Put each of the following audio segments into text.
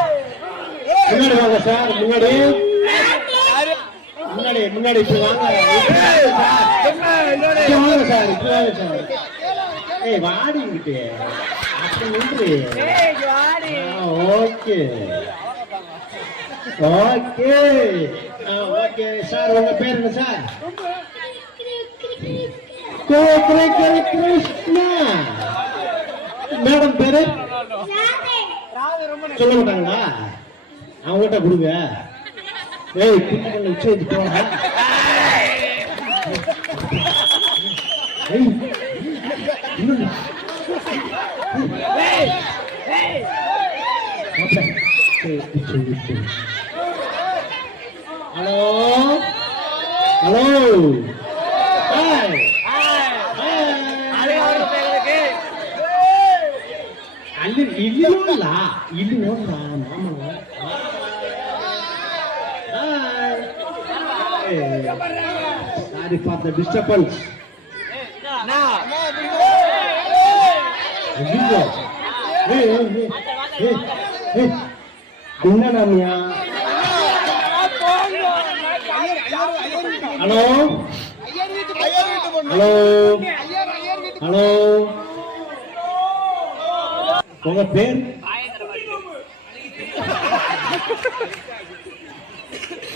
முன்னாடி வாங்க சார், முன்னாடி முன்னாடி முன்னாடி வாங்க சார், வாங்க சார். ஏய் வாடிக்கிட்டு அப்படி ஓகே ஓகே ஓகே சார். உங்க பேர் என்ன சார்? கிருஷ்ணா. மேடம் பேரு சொல்ல மாட்டாங்களா? அவங்ககிட்ட கொடுங்க. ஏய் குட்டி உச்சரித்து போன ஹலோ ஹலோ இல்லா இது ஓடுறா மாமா. Sorry for the disturbance. என்னமியா? ஹலோ ஹலோ ஹலோ உங்க பேர்?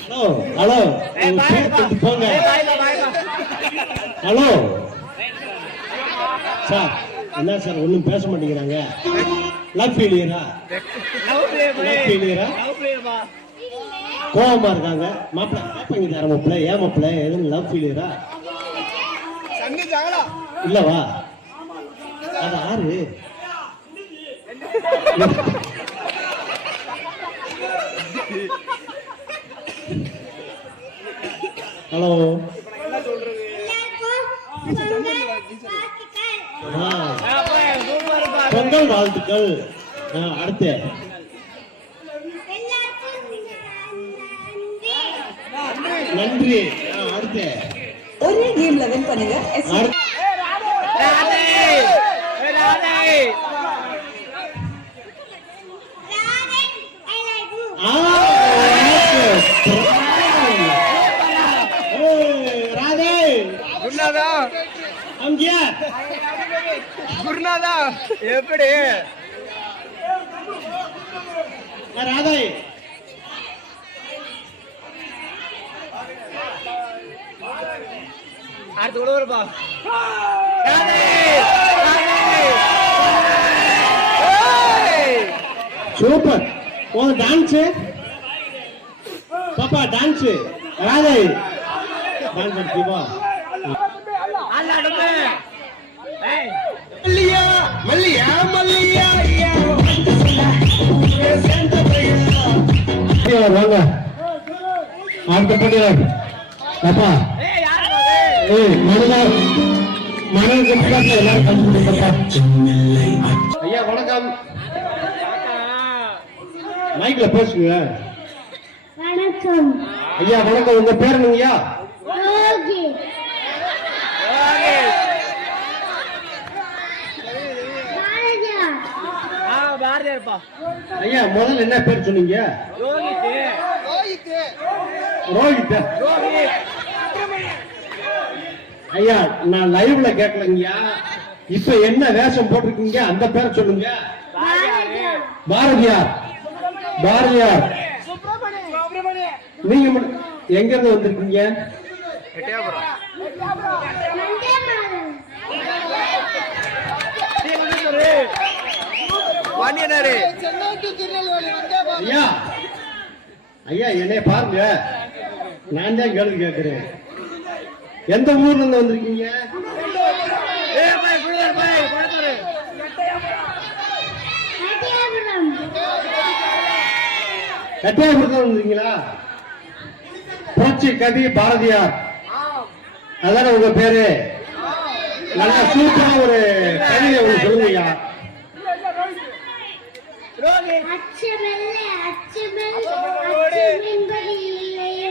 ஹலோ ஹலோ போங்க. ஹலோ சார், என்ன சார் ஒன்னும் பேச மாட்டேங்கிறாங்க? லவ் ஃபெயிலியரா? கோபமா இருக்காங்க மாப்பிள்ள? பாப்பங்க தர மாப்பிள்ள, ஏன் மாப்பிள்ள எதுவும் லவ் ஃபெயிலியரா இல்லவா? அது ஆறு. ஹலோ பொங்கல் வாழ்த்துக்கள். அடுத்து நன்றி. அடுத்து ஒரே கேம்ல வின் பண்ணுங்க. குருநாதா எப்படி ராதை அடுத்து கூட வருப்பா. சூப்பர். ஓ டான்ஸ் பாப்பா, டான்ஸ் ராதை டான்ஸ் பண்ணுவா. மல்லியா மல்லியா மல்லியா வாங்க. அடுத்த பண்ணிடுறாங்க பாப்பா. எல்லாரும் கண்டுபிடிப்பா. ஐயா வணக்கம். மைக்ல பேசுங்க. வணக்கம் ஐயா வணக்கம். உங்க பேர் என்னங்கய்யா? ஐயா முதல்ல என்ன பேர் சொன்னீங்க? ரோஹித். ஐயா நான் லைவ்ல கேட்கலங்கய்யா. இப்ப என்ன வேஷம் போட்டிருக்கீங்க அந்த பேர் சொல்லுங்க. பாரதியார். பாரதியார். நீங்க எங்க இருந்து வந்திருக்கீங்க? ஐயா ஐயா என்னைய பாருங்க, நான் தான் கேள்வி கேட்கிறேன். எந்த ஊர்ல இருந்து வந்திருக்கீங்க? எட்டயபுரத்துல வந்திருக்கீங்களா? புரட்சி கவி பாரதியார் அதான உங்க பேரு? நல்லா சூப்பரா ஒரு கவிதை ஒன்று சொல்லுங்கய்யா. அச்சமில்லை அச்சமென்பது இல்லையே,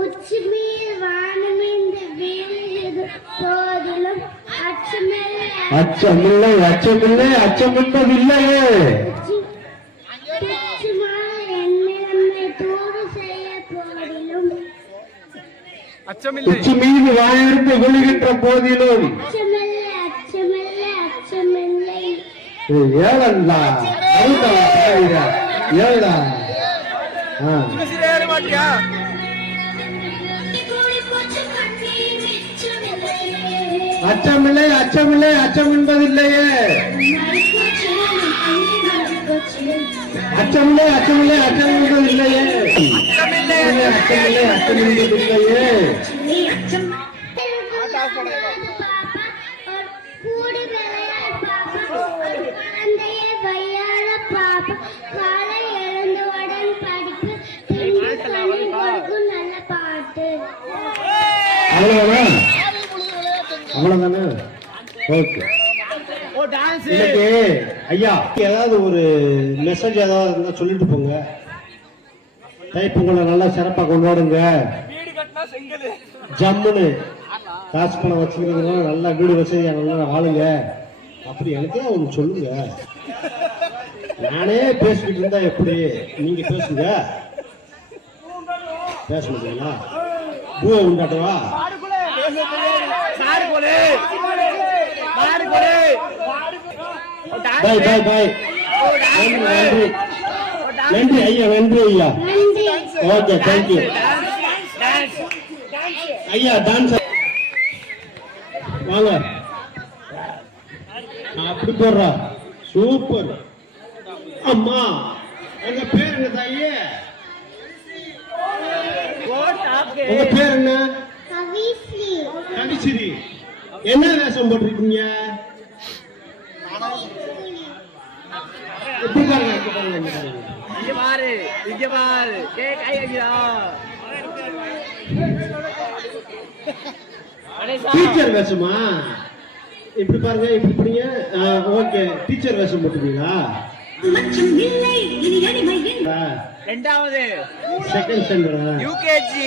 உச்சிமீர் வானமிந்து வீழ்கிறது போதிலும் அச்சமில்லை அச்சமில்லை அச்சமில்லை அச்சமென்பது இல்லையே, துச்சமாய் என்னை தூது செய்ய போதிலும் உச்சி மீது வாயிருந்து விழுகின்ற போதிலும் அச்சமில்லை அச்சமில்லை அச்சமில்லை. ஏழந்தா ஏழா மாட்டியா அச்சமில்லை அச்சமில்லை அச்சம் என்பதில்லையே, அச்சமில்லை அச்சமில்லை அச்சம் என்பதில்லையே, அச்சமில்லை அச்சம் என்பதில்லையே. கூடி விளையாடு பாப்பா, ஒரு குழந்தையை வையாட பாப்பா, காலை எழுந்தவுடன் படிப்பு, பின்பு கனி கொடுக்கும் நல்ல பாட்டு. அவ்வளவுதானா? அவ்வளவுதானே? ஓகே. இன்னைக்கு ஐயா ஏதாவது ஒரு மெசேஜ் ஏதாவது இருந்தா சொல்லிட்டு போங்க. தைப்பொங்கலை நல்லா சிறப்பா கொண்டாடுங்க. ஜம்முன்னு காசு பணம் வச்சுக்கிறீங்கன்னா நல்லா வீடு வசதியா நல்லா வாழுங்க. அப்படி எனக்கே ஒன்று சொல்லுங்க. நானே பேசிக்கிட்டு இருந்தா எப்படி? நீங்க பேசுங்க. பேச மாட்டீங்களா? பூவை உண்டாட்டவா? பாய் பாய் பாய். நன்றி நன்றி ஐயா, நன்றி ஐயா. நன்றி. ஓகே, தேங்க்யூ ஐயா. டான்ஸ் வாங்க, அப்படி போடுறா. சூப்பர். அம்மா உங்க பேர் என்ன தாயே? உங்க பேர் என்ன? கவிஸ்ரீ. கவிஸ்ரீ. என்ன வேஷம் போட்டிருக்கீங்க? எப்படி பாருங்க, எப்படி பாருங்க, எப்படி பாருங்க. இங்க பாரு கேக் ஐயா டீச்சர் வேஷமா? இப்படி பாருங்க, இப்படி படிங்க. ஓகே, டீச்சர் வேஷம் போட்டுருக்கீங்களா? ரெண்டாவது செகண்ட் ஸ்டாண்டர்டா? யூகேஜி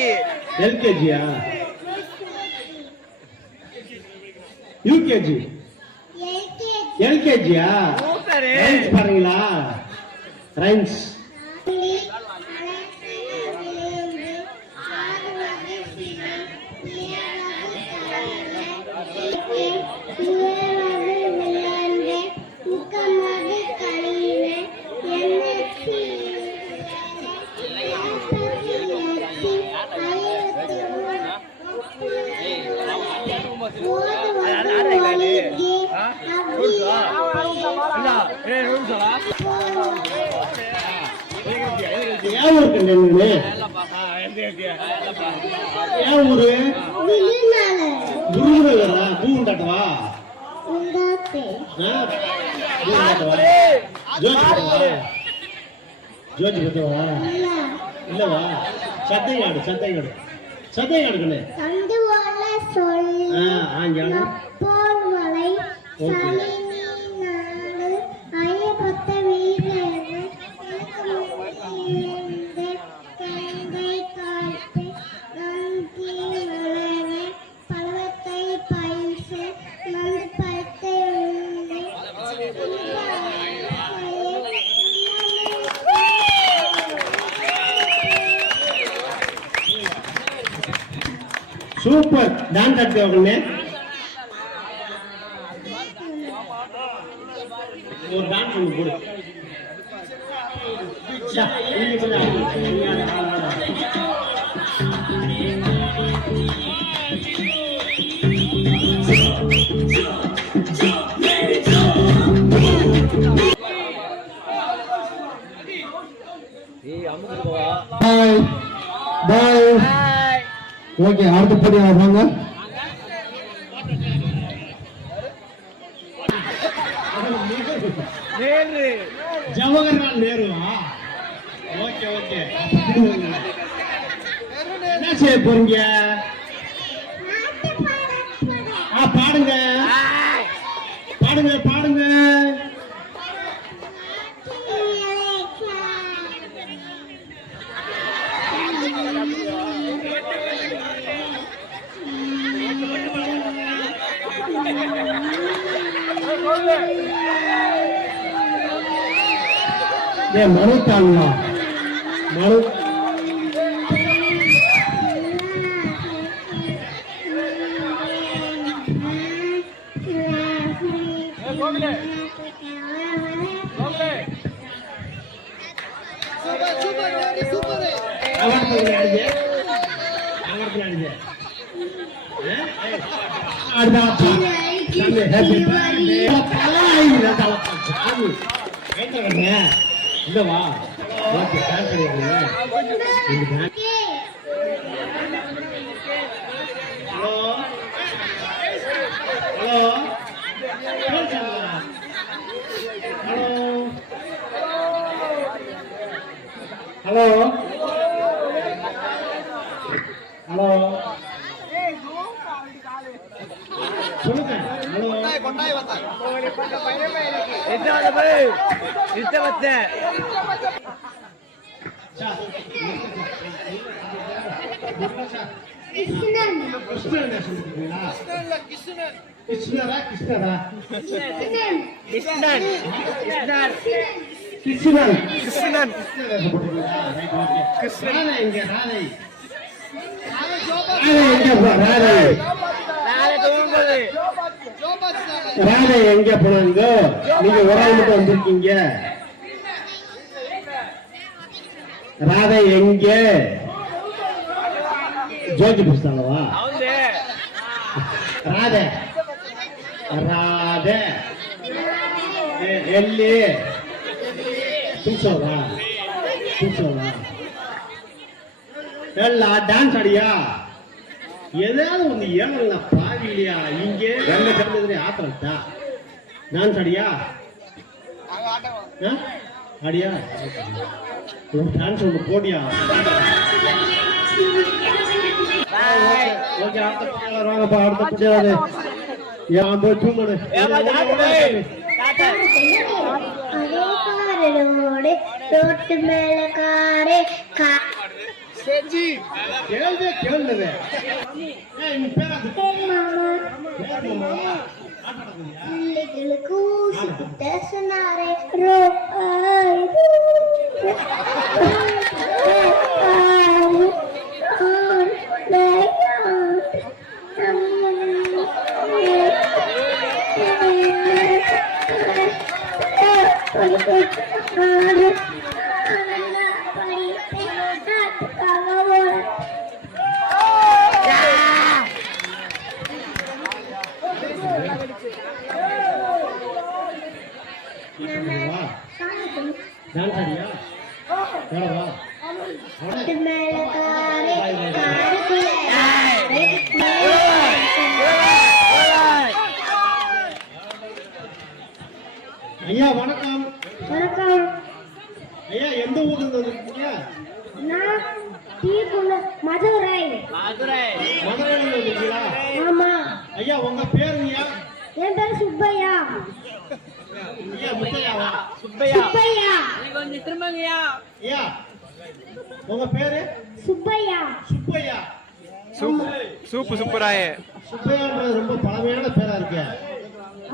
எல்கேஜியா? யூகேஜி எல்கேஜியா? ரைம்ஸ் பாருங்களா? ரைம்ஸ் ஏன் ஊருக்கு நின்று? ஏன் ஊரு? குருகுலரா? பூ உண்டாட்டவா? ஜோதி பத்தவா? இல்லவா? சத்தையாடு சத்தையாடு சத்தையாடு கண்ணு. ஆங்கிலம் சூப்பர். டான்ஸ் ஆடுறவங்க ஒரு டான்ஸ் ஒன்று போடு. ஏய் அம்முக்கு போவா பாய் பாய். பாய். ஓகே, அடுத்த போட்டி வாங்க. நேரு. ஜவஹர்லால் நேருவா? Okay okay. என்ன செய்ய போறீங்க? பாடுங்க பாய். பாடுங்க பாடுங்க. ஏன் மனு தாங்களா? மனு இல்லவா? ஓகே, டான்ஸ் ஆடுறீங்க. ஹலோ ஹலோ ஹலோ ஹலோ சொல்லுங்க. ஹலோ எட்டாவது பாய். இத்தவத்தை. கிருஷ்ணன் கிருஷ்ணரா கிருஷ்ணரா கிருஷ்ணன். கிருஷ்ணன். கிருஷ்ணன் கிருஷ்ணன். கிருஷ்ணன் எங்க? ராதை எங்க? ராதை நாளை தூங்குது. ராதை எங்க போனாங்க? நீங்க ஒரு ஆள் மட்டும் வந்திருக்கீங்க. ராதை எங்க? ஜோதி புஸ்தகவா? அவந்து. ராதை ராதை ಎಲ್ಲಿ ಕೂರ್ಸೋದಾ ಎಲ್ಲ டான்ஸ் அடியா? ஏதாவது ஒண்ணு ஏழல்ல பாவிலியா? இங்கே ரெண்டு சேர்ந்ததுல ஆத்திரட்டா டான்ஸ் அடியா? அடியா? டான்ஸ் ஒண்ணு போடியா? ஓகே, அடுத்த பிள்ளையார் வாங்கப்பா. அடுத்த பிள்ளையாரு ஏன் போய் தூங்கணு. அதே ரோட்டு மேல காரே கேள்வே கேள்வே. பிள்ளைகளுக்கு ஊசி குத்த சொன்னாரே டான்ஸ் அடியா? வா மேல காரே ஐயா வணக்கம். வணக்கம். ஐயா எந்த ஊர்ல இருந்து வந்திருக்கீங்க? நான் மதுரை. மதுரையில இருந்து வந்திருக்கீங்களா? ஆமா. ஐயா உங்க பேருங்கய்யா? என் பேர் சுப்பையா. ஐயா முத்தையாவா? சுப்பையா. சுப்பையா. கொஞ்சம் திரும்பங்கய்யா. ஐயா உங்க பேரு? சுப்பையா. சுப்பையா. சூப்பு சூப்பராயே. சுப்பையான்றது ரொம்ப பழமையான பேரா இருக்கு.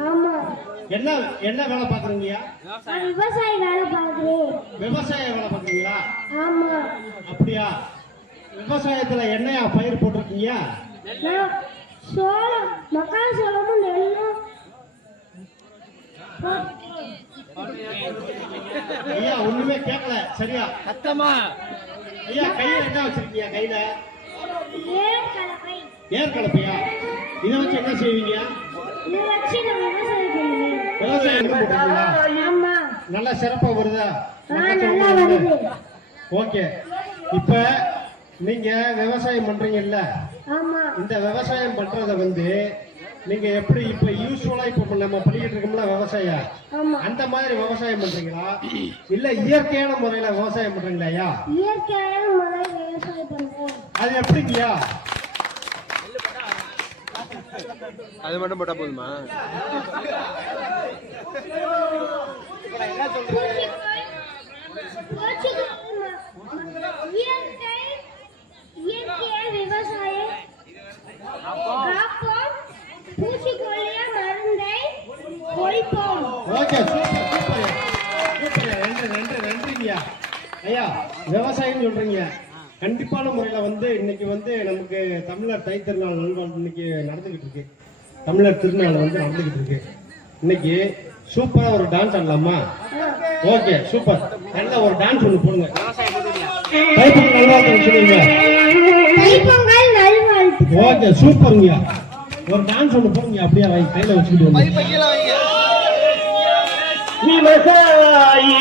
ஆமா. என்ன என்ன வேலை பாக்குறீங்கய்யா? நான் விவசாய வேலை பார்க்கிறேன். விவசாய வேலை பாக்குறீங்களா? ஆமா. அப்படியா? விவசாயத்துல என்னையா பயிர் போட்டிருக்கீங்க? நான் சோளம், மக்காச்சோளமும் நெல்லும். ஐயா ஒண்ணுமே கேட்கல சரியா? சத்தமா. ஐயா கையில என்ன வச்சிருக்கீங்க? கையில ஏற்கலப்பை. ஏற்கலப்பையா? இதை வச்சு என்ன செய்வீங்க? இதை வச்சு நான் விவசாயம் பண்ணுவேன். விவசாயம் போட்டுருக்கீங்களா? ஆமா. நல்லா சிறப்பா வருதா? நல்லா வருது. ஓகே. இப்ப நீங்க விவசாயம் பண்றீங்கல்ல, ஆமா. இந்த விவசாயம் பண்றத வந்து நீங்க எப்படி இப்ப யூஸ்வலா இப்ப நம்ம பண்ணிக்கிட்டு இருக்கோம்ல விவசாயம், ஆமா. அந்த மாதிரி விவசாயம் பண்றீங்களா இல்ல இயற்கையான முறையில விவசாயம் பண்றீங்களா ஐயா? இயற்கையான முறை விவசாயம் பண்றோம். அது எப்படிங்கய்யா? அது மட்டும் போட்டா போதுமா? இயற்கை விவசாயம் காப்போம், பூச்சிக்கொல்லிய மருந்தை ஒழிப்போம். ஓகே, நன்றிங்கய்யா. ஐயா, விவசாயம் சொல்றீங்க, கண்டிப்பான முறையில வந்து இன்னைக்கு வந்து நமக்கு தமிழர் தை திருநாள் நல்வாழ் இன்னைக்கு நடந்துகிட்டு இருக்கு. தமிழர் திருநாள் வந்து நடந்துகிட்டு இருக்கு. இன்னைக்கு சூப்பரா ஒரு டான்ஸ் ஆடலாமா? Okay, super. நல்ல ஒரு டான்ஸ் ஒண்ணு போடுங்க. தைப்பொங்கல் நல்வாழ்த்து சொல்லுங்க. தைப்பொங்கல் நல்வாழ்த்து. ஓகே, சூப்பர்ங்கய்யா. ஒரு டான்ஸ் ஒண்ணு போடுங்க. அப்படியே கையில வச்சுக்கிட்டு வந்து. விவசாயி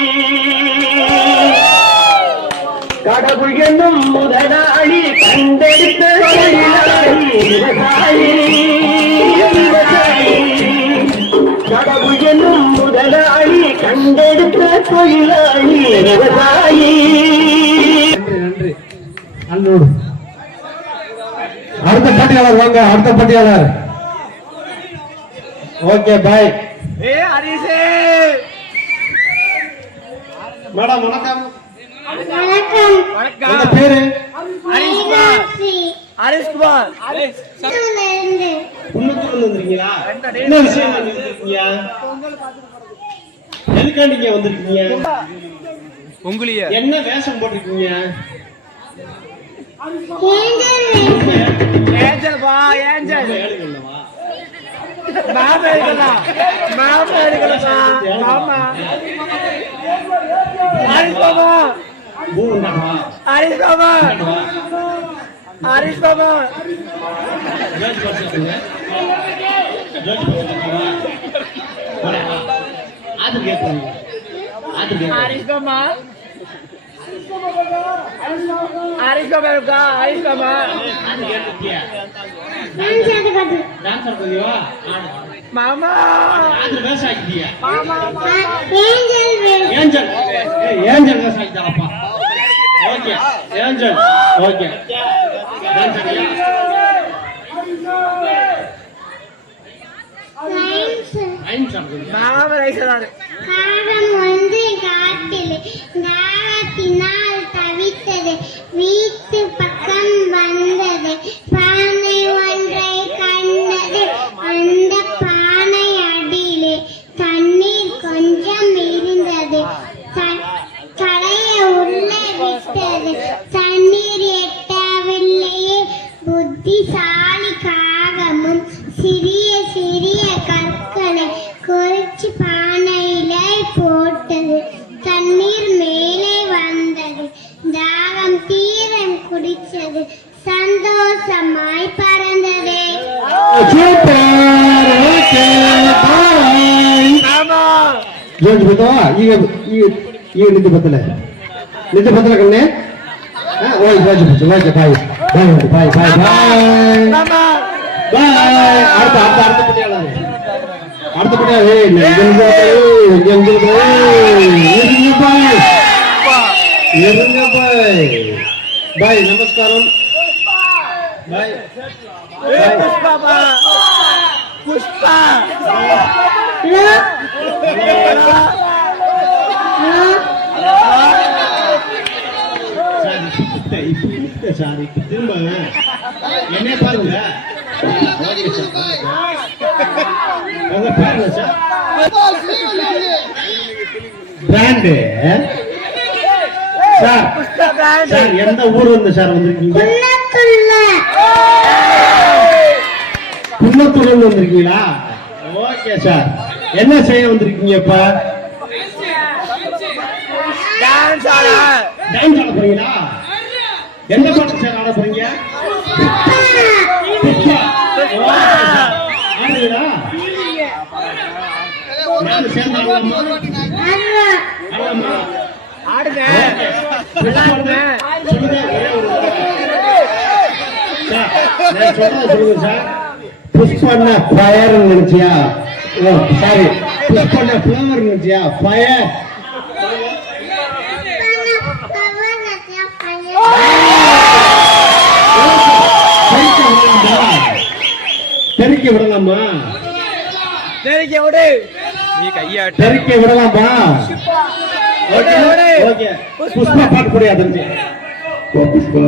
கடவுள் என்னும் முதலாளி கண்டெடுத்த தொழிலாளி. விவசாயி கடவுள் என்னும் முதலாளி கண்டெடுத்த தொழிலாளி விவசாயி. நன்றி. அல்லோடு அடுத்த பட்டியாளர் வாங்க. அடுத்த பட்டியாளர். ஓகே, பாய். மேடம் வணக்கம். வணக்கம். உங்க பேரு? ஹரிஷ்குமார். குன்னத்தூர்ல வந்திருக்கீங்களா? என்ன விஷயம் வந்திருக்கீங்க? எதுக்காண்டிங்க வந்திருக்கீங்க? உங்களையே என்ன வேஷம் போட்டிருக்கீங்க? ஏஞ்சல் பா, ஏஞ்சல் ஏழுங்கல்லவா? மாமா எடுக்கலாம், மாமா எடுக்கலாம், மாமா ஹரிஷ் பாபா, பூண்டாவா? ஹரிஷ் பாபா, ஹரிஷ் பாபா ஜோஜ் பசங்க. ஜோஜ் பசங்கவா? வரவா? அது கேக்குறீங்க. அது கேக்குறீங்க. ஹரிஷ் பாபா, ஹரிஷ் பாபா இருக்கா? ஹரிஷ் பாபா அது கேக்குறியா? டான்ஸ் ஆடுறியா? மாமா அது வேஷம் ஆக்கிட்டியா? Angel angel. ஏஞ்சல் வேஷம் ஆக்கிட்டாப்பா. Okay, angel. ஓகே, டான்ஸ் ஆடுறியா? ரைம்ஸ் ஆடுறியா? மாமா ரைசராரு காகம் ஒன்று காட்டில் தாகத்தினால் தவித்தது, வீட்டு பக்கம் வந்தது, பானை ஒன்றை கண்டது, அந்த பானை அடியிலே தண்ணீர் கொஞ்சம் இருந்தது, கடையை உள்ளே விட்டது, தண்ணீர் எட்டவில்லையே, புத்திசாலி காகமும் சிறிய சிறிய கற்களை குறிச்சு பானையில போட்டது, தண்ணீர் மேலே வந்தது, தாகம் தீரம் குடிச்சது, சந்தோஷமாய் பறந்தது. சூப்பர். ஓகே, பாய். மாமா ಜೋಜ್ ಬತ್ತವಾ? ಈಗ ಈಗ ನಿದ್ದೆ ಬತ್ತಲೆ ಕಣ್ಣೆ. ಓಯ್ ಜೋಜ್ ಬಚ್ಚು. ಓಕೆ, ಬಾಯ್ ಬಾಯ್ ಬಾಯ್ ಬಾಯ್ மாமா ಬಾಯ್. அடுத்த பட்டியாளர். அடுத்த பட்டியாளர். இருங்க பாய். பாய் நமஸ்காரம். பாய். புஷ்பா, புஷ்பா சாரி, திரும்ப என்ன பாருங்க. உங்க பேரு சார்? Brand sir. சார் எந்த ஊர் வந்து சார் வந்திருக்கீங்க? குன்னத்தூர்ல வந்திருக்கீங்களா? Okay sir. என்ன செய்ய வந்திருக்கீங்க இப்ப? டான்ஸ் ஆட போறீங்களா? எந்த பாட்டு சார் ஆட போறீங்க? ஆடுறீங்களா? நான் சேர்ந்து ஆடலாமா? ஆடுங்க சொல்லுங்க ஒரே ஒரு சார், நான் சொல்றத சொல்லுங்க சார். புஷ் பண்ண ஃபயர் நினைச்சியா? சாரி, புஷ் பண்ண ஃபிளவர் நினைச்சியா? ஃபயர். தெறிக்க விடலாமா? தெரிக்க விடு நீ கையாட்டு தெறிக்க விடலாமா? Okay okay. புஷ்பா பாட்டு போடியா தம்பி? புஷ்பா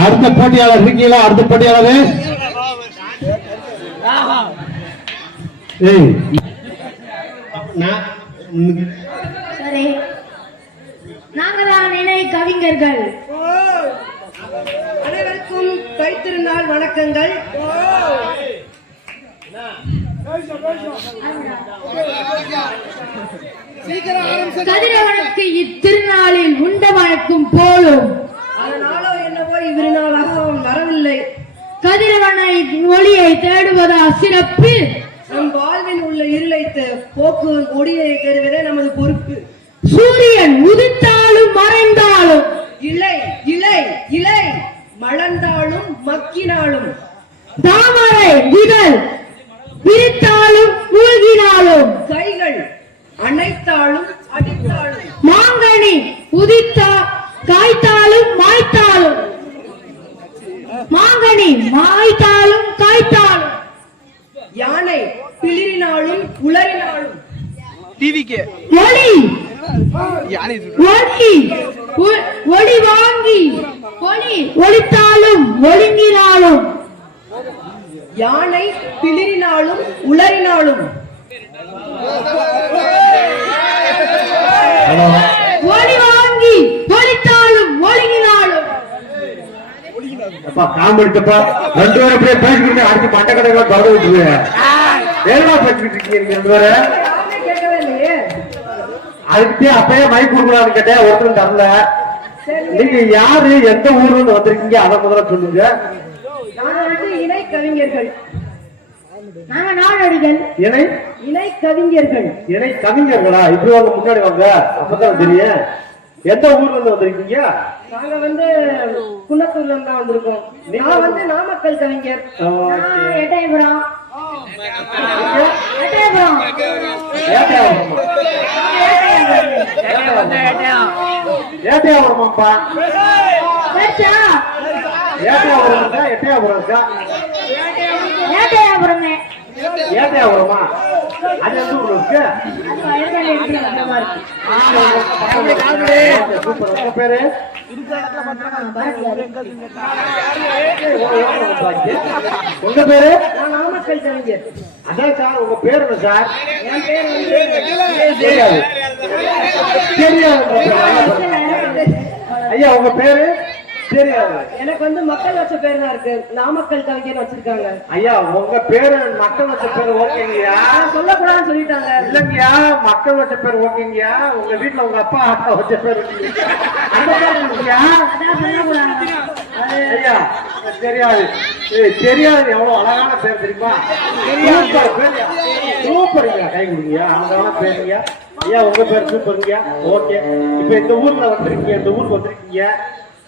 அடுத்த போட்டியாளர் இருக்கீங்களா? அடுத்த போட்டியாளர் சரி, நாங்கள்தான் இணை கவிஞர்கள். அனைவருக்கும் தைத்திருநாள் வணக்கங்கள். கதிரவனுக்கு இத்திருநாளில் உண்ட வழக்கும் போலும், அதனாலோ என்னவோ இவ்விருநாளாக அவன் வரவில்லை. கதிரவனை ஒளியை தேடுவதா சிறப்பு. நம் வாழ்வில் உள்ள இருளை போக்கு ஒளியை தேடுவதே நமது பொறுப்பு. சூரியன் உதித்தாலும் மறைந்தாலும், இலை இலை இலை மலர்ந்தாலும் மக்கினாலும், தாமரை இதழ் விரித்தாலும் மூழ்கினாலும், கைகள் அணைத்தாலும் அடித்தாலும், மாங்கனி உதித்தா காய்த்தாலும் மாய்த்தாலும், மாங்கனி மாய்த்தாலும் காய்த்தாலும், யானை பிளிரினாலும் உளறினாலும், டிவிக்கு ஒளி யானை ஒளி ஒளி வாங்கி ஒளி ஒளித்தாலும் ஒழுங்கினாலும், யானை பிளிரினாலும் உளறினாலும், ஒளி வாங்கி ஒளித்தாலும் ஒழுங்கினாலும். அப்பா காமெடிப்பா, 2 பேரும் அப்படியே பேசிக்கிட்டு அடுத்து மட்ட கடைகளை தொடர்ந்து விட்டுருங்க. வேலைமா பேசிக்கிட்டு இருக்கீங்க 2 பேரும். யாருமே கேட்கவே இல்லையே. அதுக்கு அப்பயே மைக் கொடுக்கலான்னு கேட்டேன், ஒருத்தரும் தரல. நீங்க யாரு, எந்த ஊர்ல வந்திருக்கீங்க, அதை முதல்ல சொல்லுங்க. நாங்கள் இணை கவிஞர்கள். நாங்க நாடோடிகள். இணை இணை கவிஞர்கள். இணை கவிஞர்களா? இப்படி வாங்க, முன்னாடி வாங்க, அப்பதான் தெரியும். எந்த ஊர்ல இருந்து வந்திருக்கீங்க? நாங்க குன்னத்தூர்ல இருந்து தான் வந்திருக்கோம். நான் நாமக்கல் கவிஞர். எட்டயபுரம். எட்டயபுரம். ஏட்டையாபுரமாப்பா? ஏட்டையாபுரம் இருக்கா? எட்டையாபுரம் இருக்கா? ஏட்டையாபுரமே. ஏட்டையாபுரமா? அது எந்த ஊர்ல இருக்கு? சூப்பர். உங்க பேரு? உங்க பேரு? நான் நாமக்கல் கவிஞர். அதான் சார், உங்க பேர் என்ன சார்? என் பேர் தெரியாது. ஐயா, உங்க பேரு? தெரியாது. எனக்கு மக்கள் வச்ச பேர் தான் இருக்கு. நாமக்கல் கவிஞர் வச்சிருக்காங்க. ஐயா, உங்க பேரு மக்கள் வச்ச பேர் ஓகேங்கய்யா. சொல்லக்கூடாதுன்னு சொல்லிட்டாங்க. இல்லங்கய்யா, மக்கள் வச்ச பேர் ஓகேங்கய்யா. உங்க வீட்டுல உங்க அப்பா அக்கா வச்ச பேர் அந்த பேர் இல்லையா? ஐயா, தெரியாது. தெரியாது. எவ்வளவு அழகான பேர் தெரியுமா? சூப்பர் பேர். சூப்பருங்க. கை கொடுங்கய்யா. அழகான பேருங்க ஐயா. உங்க பேர் சூப்பருங்க. ஓகே. இப்ப இந்த ஊர்ல வந்திருக்கீங்க, இந்த ஊருக்கு வந்திருக்கீங்க.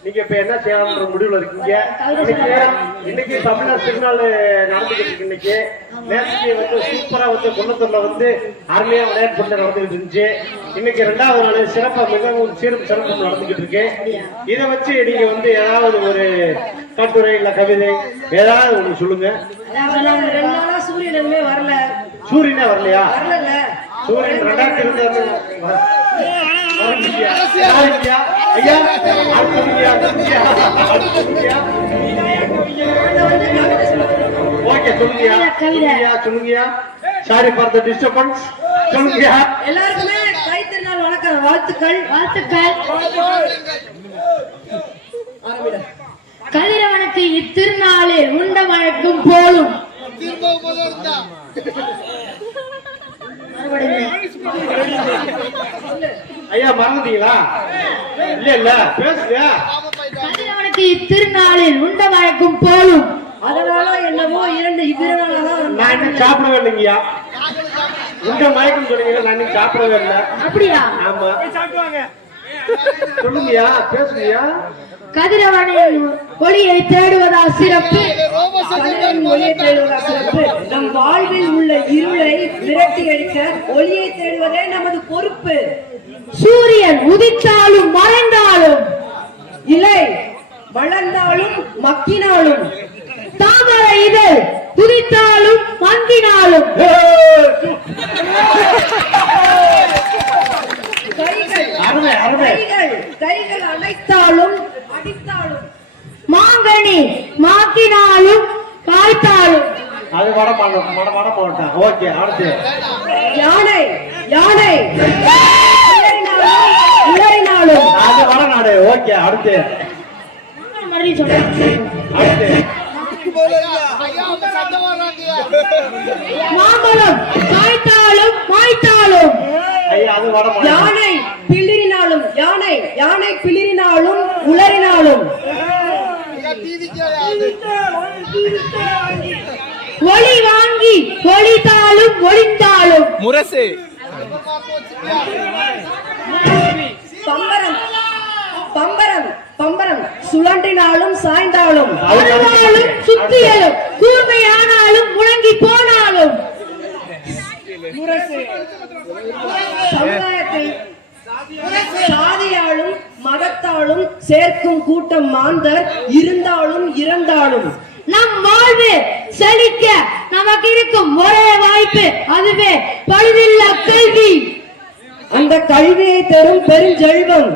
நீங்க இப்ப என்ன செய்யலாம்ன்ற முடிவுல இருக்கீங்க. இன்னைக்கு தமிழர் திருநாள் நடந்துகிட்டு இருக்கு. இன்னைக்கு நேற்று சூப்பரா குன்னத்தூர்ல அருமையா விளையாட்டு போட்டி நடந்துகிட்டு இருந்துச்சு. இன்னைக்கு 2வது நாள் சிறப்பா மிகவும் சிறப்பு நடந்துகிட்டு இருக்கு. இதை வச்சு நீங்க ஏதாவது ஒரு கட்டுரை இல்ல கவிதை ஏதாவது ஒண்ணு சொல்லுங்க. 2 நாளா சூரியன் எதுவுமே வரல. சூரியனே வரலையா? வரல. சூரியன் 2022 ஓகே, சொல்லுங்கயா. Sorry for the disturbance. சொல்லுங்க. எல்லாருக்குமே தை திருநாள் வணக்கம், வாழ்த்துக்கள். கதிரவனுக்கு இத்திருநாளில் உண்ட வழக்கும் போலும் ஐயா மறந்துட்டீங்களா? இல்ல பேசுங்க. கதிரவனுக்கு இத்திருநாளில் உண்ட வழக்கும் போலும். அதனால என்னமோ இரண்டு இவ்விருநாளாதான் நான் இன்னும் சாப்பிடவே இல்லைங்கய்யா. உங்க மயக்கம் சொன்னீங்க, நான் இன்னும் சாப்பிடவே இல்லை. அப்படியா? ஆமா சொல்லுங்கய்யா, பேசுங்கய்யா. கதிரவனின் ஒளியை தேடுவதா சிறப்பு. கதிரவனின் ஒளியை தேடுவதா சிறப்பு. நம் வாழ்வில் உள்ள இருளை விரட்டி அடிக்க ஒளியை தேடுவதே நமது பொறுப்பு. சூரியன் உதித்தாலும் மறைந்தாலும், இலை வளர்ந்தாலும் மக்கினாலும், தாமரை இதழ் துதித்தாலும் மங்கினாலும், கைகள் அணைத்தாலும் அடித்தாலும், மாங்கனி மாக்கினாலும் காய்த்தாலும், அது வட மாட்டேன். ஓகே, அடுத்து யானை யானை உளறினாலும், அது வடநாடு. ஓகே, அடுத்து மறுபடியும் சொல்றேன். அடுத்து மாம்பழம் காய்த்தாலும் மாய்த்தாலும், ஐயா அது வட யானை பிளிரினாலும், யானை பிளிரினாலும் உளறினாலும், ஒளி வாங்கி ஒளித்தாலும் ஒளிந்தாலும், முரசு பம்பரம் பம்பரம் பம்பரம் சுழன்றினாலும் சாய்ந்தாலும், அழுவாலும் சுத்தியலும், கூர்மையானாலும் முழங்கி போனாலும், சமுதாயத்தை சாதியாலும் மதத்தாலும் சேர்க்கும் கூட்டம் மாந்தர் இருந்தாலும் இறந்தாலும், நம் வாழ்வு செழிக்க நமக்கு இருக்கும் ஒரே வாய்ப்பு அதுவே பழுதில்ல கல்வி. அந்த கல்வியை தரும் பெருஞ்செல்வம்,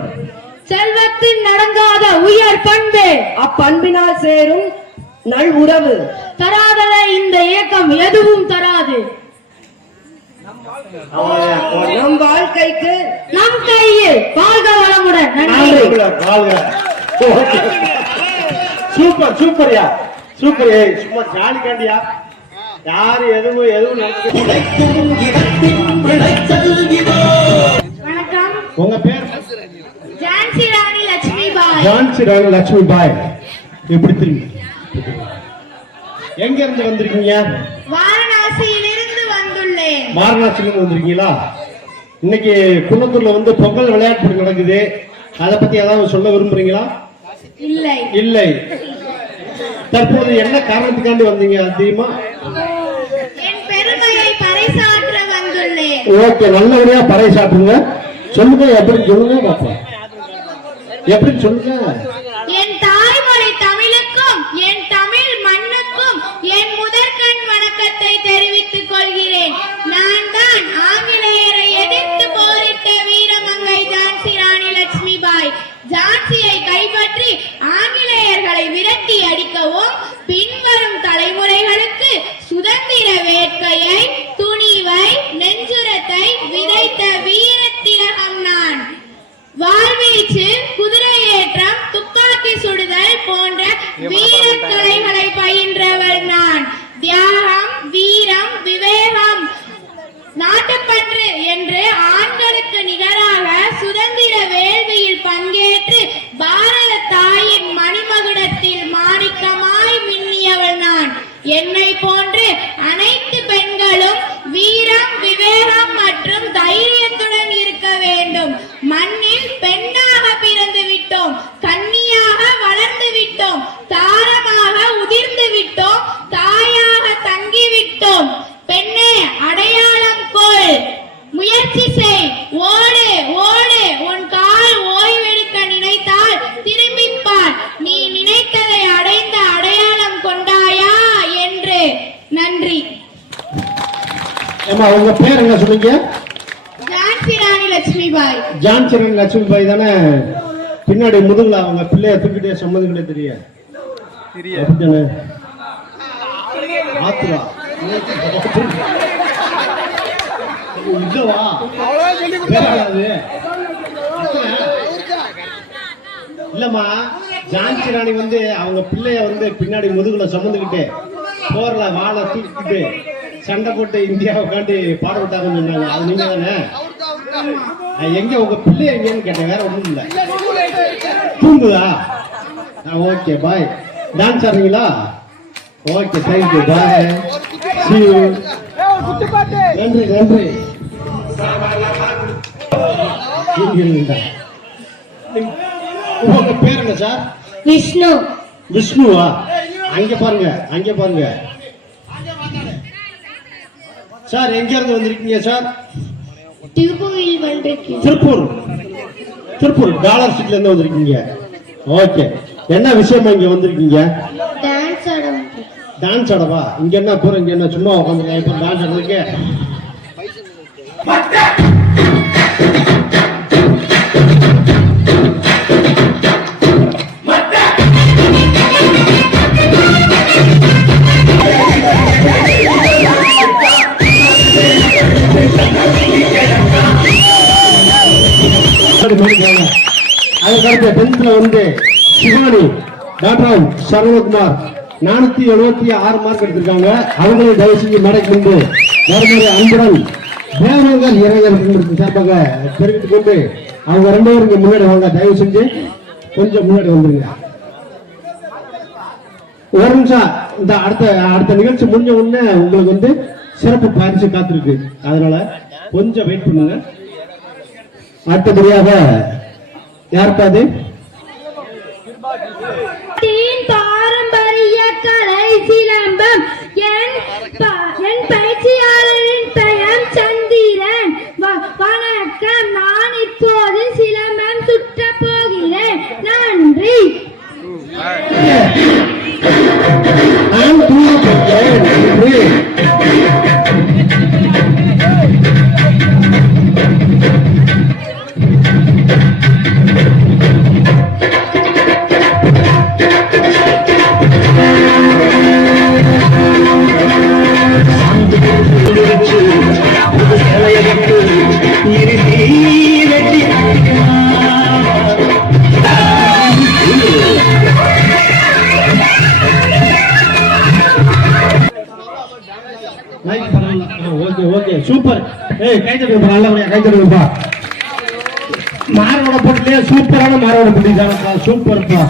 செல்வத்தின் நடங்காத உயர் பண்பு, அப்பண்பினால் சேரும் நல் உறவு. தராதத இந்த இயக்கம் எதுவும் தராது. நம் வாழ்க்கைக்கு நம் கையில் வாழ்க வளமுடன். நன்றி. சூப்பர் சூப்பர்யா, சூப்பர். சும்மா ஜாலி காண்டியா, யாரு எதுவும் வணக்கம். உங்க பேர்? ஜான்சி ராணி லட்சுமி பாய். ஜான்சி ராணி லட்சுமி பாய். எப்படி திரும்பி எங்க இருந்து வந்திருக்கீங்க? வாரணாசியிலிருந்து வந்துள்ளேன். வாரணாசியிலிருந்து வந்திருக்கீங்களா? இன்னைக்கு குன்னத்தூர்ல வந்து பொங்கல் விளையாட்டு போட்டி நடக்குது. அதை பத்தி ஏதாவது சொல்ல விரும்புறீங்களா? இல்லை. இல்லை. தற்போது என்ன காரணத்துக்காண்டி வந்தீங்க தெரியுமா? என் பெருமையை பறைசாற்ற வந்துள்ளேன். ஓகே, நல்லபடியா பறைசாற்றுங்க. சொல்லுங்க, எப்படி சொல்லுங்க பாப்போம். எப்படி சொல்லுங்க? என் தாய்மொழி தமிழுக்கும் என் தமிழ் மண்ணுக்கும் என் முதற்கண் வணக்கத்தை தெரிவித்துக் கொள்கிறேன். நான் தான் ஆங்கிலேயரை எதிர்த்து போரிட்ட வீரமங்கை ஜான்சி ராணி லட்சுமி பாய். ஜான்சியை கைப்பற்றி ஆங்கிலேயர்களை விரட்டி அடிக்கவும் பின்வரும் தலைமுறைகளுக்கு சுதந்திர வேட்கையை, துணிவை, நெஞ்சுரத்தை விதைத்த வீர திலகம் நான். வாழ்வீச்சு, குதிரை ஏற்றம், துப்பாக்கி சுடுதல் போன்ற வீரக்கலைகளை பயின்றவள் நான். தியாகம், வீரம், விவேகம், நாட்டுப்பற்று என்று ஆண்களுக்கு நிகராக சுதந்திர வேள்வியில் பங்கேற்று பாரத தாயின் மணிமகுடத்தில் மாணிக்கமாய் மின்னியவள் நான். என்னை போன்று அனைத்து பெண்களும் வீரம், விவேகம் மற்றும் தைரியத்துடன் இருக்க வேண்டும். மண்ணில் பெண்ணாக பிறந்து விட்டோம், கன்னியாக வளர்ந்து விட்டோம், தாரமாக உதிர்ந்து விட்டோம், தாயாக தங்கி விட்டோம். பெண்ணே, அடையாளம் கொள், முயற்சி செய், ஓடு ஓடு. உன் கால் ஓய்வெடுக்க நினைத்தால் திரும்பிப்பார். நீ நினைத்ததை அடைந்த அடையாளம் கொண்டாயா என்று. நன்றி. ஏமா, உங்க பேர் என்ன சொன்னீங்க? ஜான்சி ராணி லட்சுமி பாய். ஜான்சி ராணி லட்சுமி பாய் தானே? பின்னாடி முதுகுல அவங்க பிள்ளைய தூக்கிட்டே சம்மதிக்கிட்டே தெரியும். அப்படித்தானே? ஆத்துரா. பேராது இல்லம்மா, ஜான்சி ராணி வந்து அவங்க பிள்ளைய வந்து பின்னாடி முதுகுல சுமந்துக்கிட்டு போர்ல வாழை தூக்கிட்டு சண்டை போட்டு இந்தியாவை காட்டி பாட விட்டாங்கன்னு சொன்னாங்க. அது நீங்க தானே? எங்க உங்க பிள்ளை எங்கன்னு கேட்டேன், வேற ஒண்ணும் இல்ல. தூங்குதா? Okay bye. டான்ஸ் ஆடுறீங்களா? Okay, thank you, bye. நன்றி நன்றி. உங்க பேர் என்ன சார்? விஷ்ணு. விஷ்ணுவா? அங்க பாருங்க, அங்க பாருங்க சார். எங்க இருந்து வந்திருக்கீங்க சார்? திருப்பூரில் வந்திருக்கேன். திருப்பூர் டாலர் ஸ்ட்ரீட்ல இருந்து வந்திருக்கீங்க. ஓகே, என்ன விஷயமா இங்க வந்திருக்கீங்க? டான்ஸ் ஆட வந்திருக்கேன். டான்ஸ் ஆடவா? இங்க என்ன போற, இங்க என்ன சும்மா உட்காந்துருக்கேன். இப்ப டான்ஸ் ஆடுறதுக்கு அதுக்கடுத்து 10th வந்து சிவானி டாக்டர் சரவணகுமார் 476 மார்க் எடுத்திருக்காங்க. அவங்களையும் தயவு செஞ்சு மேடைக்கு முன்பு மறுமுறை அன்புடன் தேவநகர் இளைஞர் சார்பாக தெரிவித்துக் கொண்டு அவங்க 2 பேரும் இங்க முன்னாடி வாங்க. தயவு செஞ்சு கொஞ்சம் முன்னாடி வந்துருங்க. ஒரு நிமிஷம், இந்த அடுத்த நிகழ்ச்சி முடிஞ்ச உடனே உங்களுக்கு வந்து சிறப்பு பரிசு காத்திருக்கு. அதனால கொஞ்சம் வெயிட் பண்ணுங்க. அடுத்தபடியாக யாருக்காது பாரம்பரிய கலை சிலம்பம். என் பயிற்சியாளரின் பெயர் சந்திரன். வணக்கம். நான் இப்போது சிலம்பம் சுற்றப் போகிறேன். நன்றி. Okay, super. கை தட்டுப்பா, நல்லபடியா கை தட்டுப்பா. மாரோட போட்டிலே சூப்பரான மாரோட போட்டி தான். சூப்பர்ப்பா.